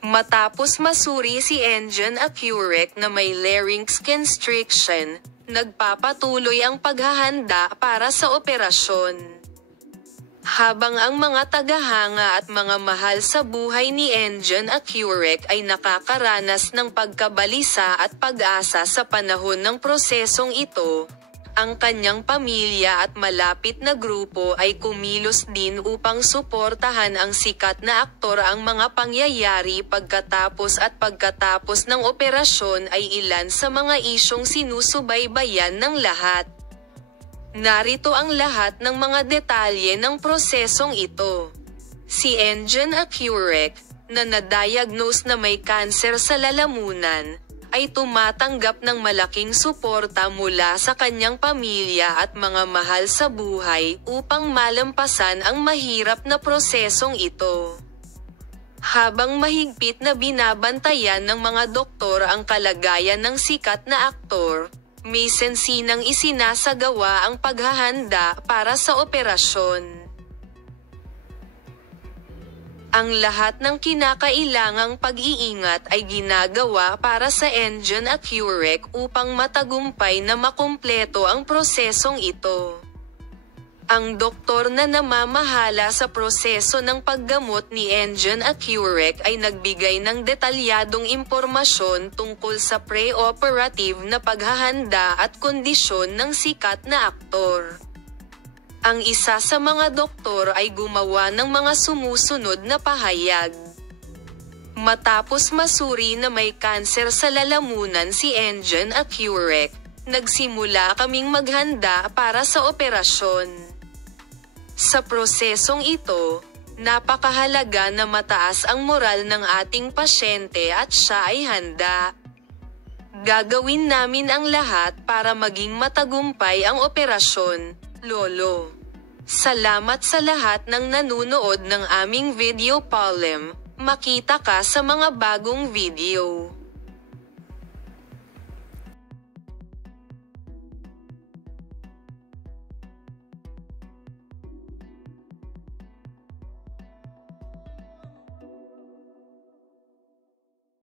Matapos masuri si Enjan Accurec na may larynx constriction, nagpapatuloy ang paghahanda para sa operasyon. Habang ang mga tagahanga at mga mahal sa buhay ni Enjan Accurec ay nakakaranas ng pagkabalisa at pag-asa sa panahon ng prosesong ito, ang kanyang pamilya at malapit na grupo ay kumilos din upang suportahan ang sikat na aktor. Ang mga pangyayari pagkatapos ng operasyon ay ilan sa mga isyong sinusubaybayan ng lahat. Narito ang lahat ng mga detalye ng prosesong ito. Si Enjan Accurec, na na-diagnose na may kanser sa lalamunan, ay tumatanggap ng malaking suporta mula sa kanyang pamilya at mga mahal sa buhay upang malampasan ang mahirap na prosesong ito. Habang mahigpit na binabantayan ng mga doktor ang kalagayan ng sikat na aktor, may sensinang isinasagawa ang paghahanda para sa operasyon. Ang lahat ng kinakailangang pag-iingat ay ginagawa para sa Enjan Accurec upang matagumpay na makumpleto ang prosesong ito. Ang doktor na namamahala sa proseso ng paggamot ni Enjan Accurec ay nagbigay ng detalyadong impormasyon tungkol sa pre-operative na paghahanda at kondisyon ng sikat na aktor. Ang isa sa mga doktor ay gumawa ng mga sumusunod na pahayag. Matapos masuri na may kanser sa lalamunan si Enjan Accurec, nagsimula kaming maghanda para sa operasyon. Sa prosesong ito, napakahalaga na mataas ang moral ng ating pasyente at siya ay handa. Gagawin namin ang lahat para maging matagumpay ang operasyon, Lolo. Salamat sa lahat ng nanunood ng aming video. Makita ka sa mga bagong video.